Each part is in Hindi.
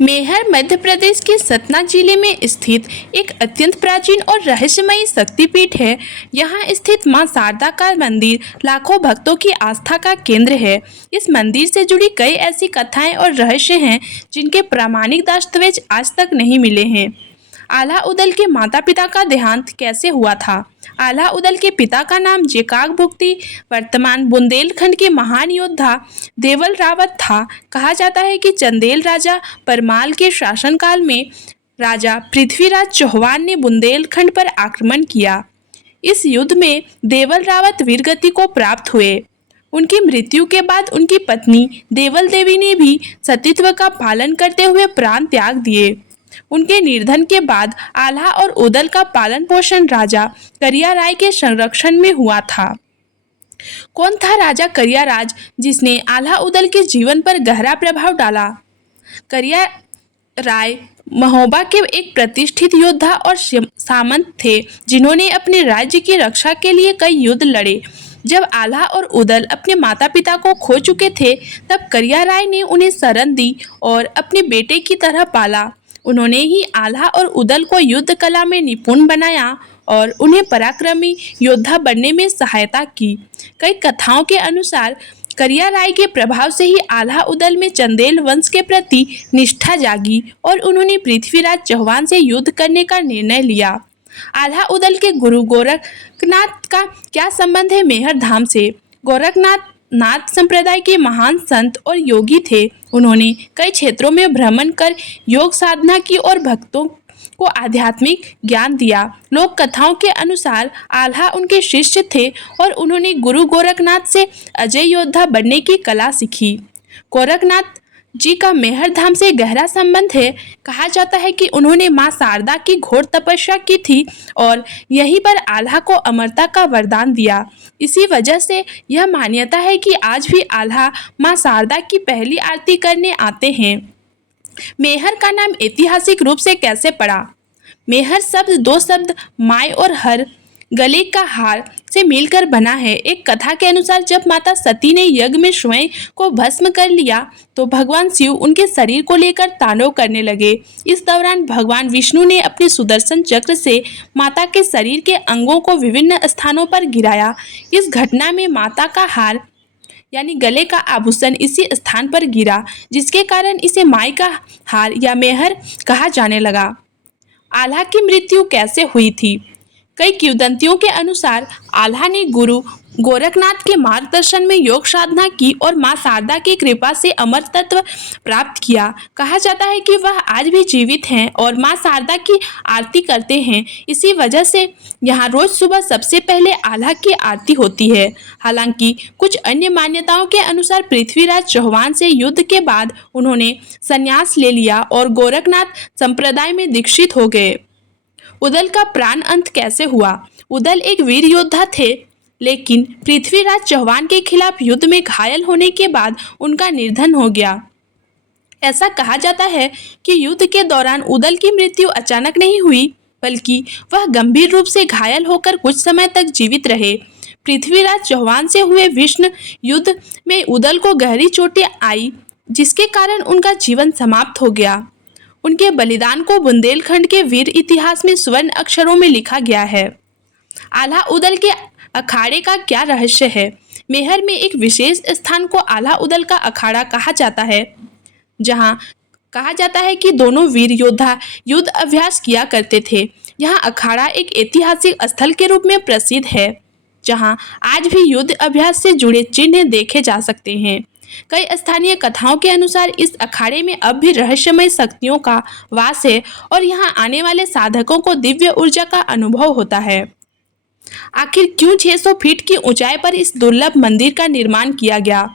मेहर मध्य प्रदेश के सतना जिले में स्थित एक अत्यंत प्राचीन और रहस्यमयी शक्तिपीठ है। यहाँ स्थित मां शारदा का मंदिर लाखों भक्तों की आस्था का केंद्र है। इस मंदिर से जुड़ी कई ऐसी कथाएं और रहस्य हैं जिनके प्रामाणिक दस्तावेज आज तक नहीं मिले हैं। आला उदल के माता पिता का देहांत कैसे हुआ था? आला उदल के पिता का नाम जेकाग भुक्ति वर्तमान बुंदेलखंड के महान योद्धा देवल रावत था। कहा जाता है कि चंदेल राजा परमाल के शासनकाल में राजा पृथ्वीराज चौहान ने बुंदेलखंड पर आक्रमण किया। इस युद्ध में देवल रावत वीरगति को प्राप्त हुए। उनकी मृत्यु के बाद उनकी पत्नी देवल देवी ने भी सतीत्व का पालन करते हुए प्राण त्याग दिए। उनके निर्धन के बाद आल्हा और उदल का पालन पोषण राजा करिया राय के संरक्षण में हुआ था। कौन था राजा करिया राज जिसने आल्हा उदल के जीवन पर गहरा प्रभाव डाला? करिया राय महोबा के एक प्रतिष्ठित योद्धा और सामंत थे जिन्होंने अपने राज्य की रक्षा के लिए कई युद्ध लड़े। जब आल्हा और उदल अपने माता पिता को खो चुके थे तब करिया राय ने उन्हें शरण दी और अपने बेटे की तरह पाला। उन्होंने ही आल्हा और उदल को युद्ध कला में निपुण बनाया और उन्हें पराक्रमी योद्धा बनने में सहायता की। कई कथाओं के अनुसार करिया राय के प्रभाव से ही आल्हा उदल में चंदेल वंश के प्रति निष्ठा जागी और उन्होंने पृथ्वीराज चौहान से युद्ध करने का निर्णय लिया। आल्हा उदल के गुरु गोरखनाथ का क्या संबंध है मेहर धाम से? गोरखनाथ नाथ संप्रदाय के महान संत और योगी थे। उन्होंने कई क्षेत्रों में भ्रमण कर योग साधना की और भक्तों को आध्यात्मिक ज्ञान दिया। लोक कथाओं के अनुसार आल्हा उनके शिष्य थे और उन्होंने गुरु गोरखनाथ से अजय योद्धा बनने की कला सीखी। गोरखनाथ जी का मेहर धाम से गहरा संबंध है। कहा जाता है कि उन्होंने मां शारदा की घोर तपस्या की थी और यहीं पर आल्हा को अमरता का वरदान दिया। इसी वजह से यह मान्यता है कि आज भी आल्हा मां शारदा की पहली आरती करने आते हैं। मेहर का नाम ऐतिहासिक रूप से कैसे पड़ा? मेहर शब्द दो शब्द माय और हर गले का हार से मिलकर बना है। एक कथा के अनुसार जब माता सती ने यज्ञ में स्वयं को भस्म कर लिया तो भगवान शिव उनके शरीर को लेकर तांडव करने लगे। इस दौरान भगवान विष्णु ने अपने सुदर्शन चक्र से माता के शरीर के अंगों को विभिन्न स्थानों पर गिराया। इस घटना में माता का हार यानी गले का आभूषण इसी स्थान पर गिरा, जिसके कारण इसे माई का हार या मेहर कहा जाने लगा। आल्हा की मृत्यु कैसे हुई थी? कई किंवदंतियों के अनुसार आल्हा ने गुरु गोरखनाथ के मार्गदर्शन में योग साधना की और मां शारदा की कृपा से अमर तत्व प्राप्त किया। कहा जाता है कि वह आज भी जीवित हैं और मां शारदा की आरती करते हैं। इसी वजह से यहाँ रोज सुबह सबसे पहले आल्हा की आरती होती है। हालांकि कुछ अन्य मान्यताओं के अनुसार पृथ्वीराज चौहान से युद्ध के बाद उन्होंने संन्यास ले लिया और गोरखनाथ संप्रदाय में दीक्षित हो गए। उदल का प्राण अंत कैसे हुआ? उदल एक वीर योद्धा थे, लेकिन पृथ्वीराज चौहान के खिलाफ युद्ध में घायल होने के बाद उनका निधन हो गया। ऐसा कहा जाता है कि युद्ध के दौरान उदल की मृत्यु अचानक नहीं हुई, बल्कि वह गंभीर रूप से घायल होकर कुछ समय तक जीवित रहे। पृथ्वीराज चौहान से हुए विष्णु युद्ध में उदल को गहरी चोटें आई, जिसके कारण उनका जीवन समाप्त हो गया। उनके बलिदान को बुंदेलखंड के वीर इतिहास में स्वर्ण अक्षरों में लिखा गया है। आल्हा उदल के अखाड़े का क्या रहस्य है? मेहर में एक विशेष स्थान को आल्हा उदल का अखाड़ा कहा जाता है, जहां कहा जाता है कि दोनों वीर योद्धा युद्ध अभ्यास किया करते थे। यहां अखाड़ा एक ऐतिहासिक स्थल के रूप में प्रसिद्ध है, जहां आज भी युद्ध अभ्यास से जुड़े चिन्ह देखे जा सकते हैं। कई स्थानीय कथाओं के अनुसार इस अखाड़े में अब भी रहस्यमय शक्तियों का वास है और यहाँ आने वाले साधकों को दिव्य ऊर्जा का अनुभव होता है। आखिर क्यों 600 फीट की ऊंचाई पर इस दुर्लभ मंदिर का निर्माण किया गया?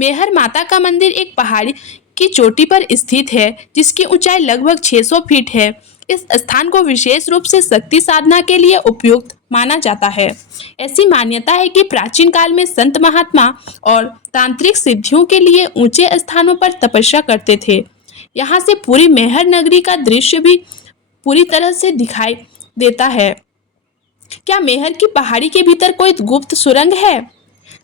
मेहर माता का मंदिर एक पहाड़ी की चोटी पर स्थित है, जिसकी ऊंचाई लगभग 600 फीट है। इस स्थान को विशेष रूप से शक्ति साधना के लिए उपयुक्त माना जाता है। ऐसी मान्यता है कि प्राचीन काल में संत महात्मा और तांत्रिक सिद्धियों के लिए ऊंचे स्थानों पर तपस्या करते थे। यहाँ से पूरी मेहर नगरी का दृश्य भी पूरी तरह से दिखाई देता है। क्या मेहर की पहाड़ी के भीतर कोई गुप्त सुरंग है?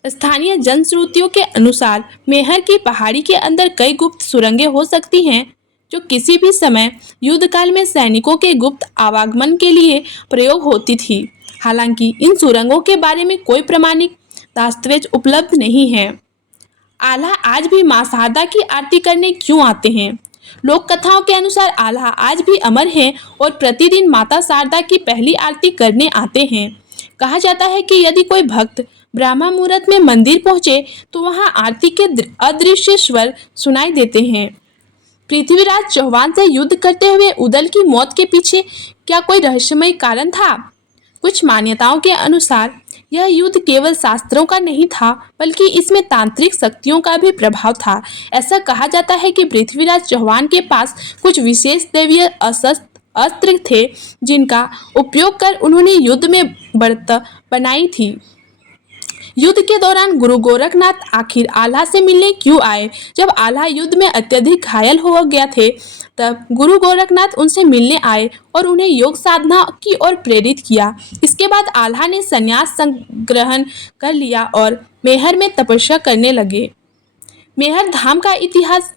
स्थानीय जनश्रुतियों के अनुसार मेहर की पहाड़ी के अंदर कई गुप्त सुरंगें हो सकती हैं, जो किसी भी समय युद्ध काल में सैनिकों के गुप्त आवागमन के लिए प्रयोग होती थी। हालांकि इन सुरंगों के बारे में कोई प्रमाणिक दस्तावेज उपलब्ध नहीं है। आल्हा आज भी मां शारदा की आरती करने क्यों आते हैं? लोक कथाओं के अनुसार आल्हा आज भी अमर हैं और प्रतिदिन माता शारदा की पहली आरती करने आते हैं। कहा जाता है कि यदि कोई भक्त ब्रह्मा मुहूर्त में मंदिर पहुंचे तो वहां आरती के अदृश्य स्वर सुनाई देते हैं। पृथ्वीराज चौहान से युद्ध करते हुए उदल की मौत के पीछे क्या कोई रहस्यमय कारण था? कुछ मान्यताओं के अनुसार यह युद्ध केवल शास्त्रों का नहीं था, बल्कि इसमें तांत्रिक शक्तियों का भी प्रभाव था। ऐसा कहा जाता है कि पृथ्वीराज चौहान के पास कुछ विशेष दैवीय अस्त्र थे, जिनका उपयोग कर उन्होंने युद्ध में बढ़त बनाई थी। युद्ध के दौरान गुरु गोरखनाथ आखिर आल्हा से मिलने क्यों आए? जब आल्हा युद्ध में अत्यधिक घायल हो गया थे, तब गुरु गोरखनाथ उनसे मिलने आए और उन्हें योग साधना की ओर प्रेरित किया। इसके बाद आल्हा ने संन्यास ग्रहण कर लिया और मैहर में तपस्या करने लगे। मैहर धाम का इतिहास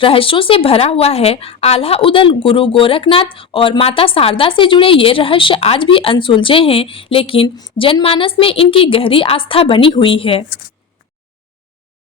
रहस्यों से भरा हुआ है। आल्हा उदल, गुरु गोरखनाथ और माता शारदा से जुड़े ये रहस्य आज भी अनसुलझे हैं, लेकिन जनमानस में इनकी गहरी आस्था बनी हुई है।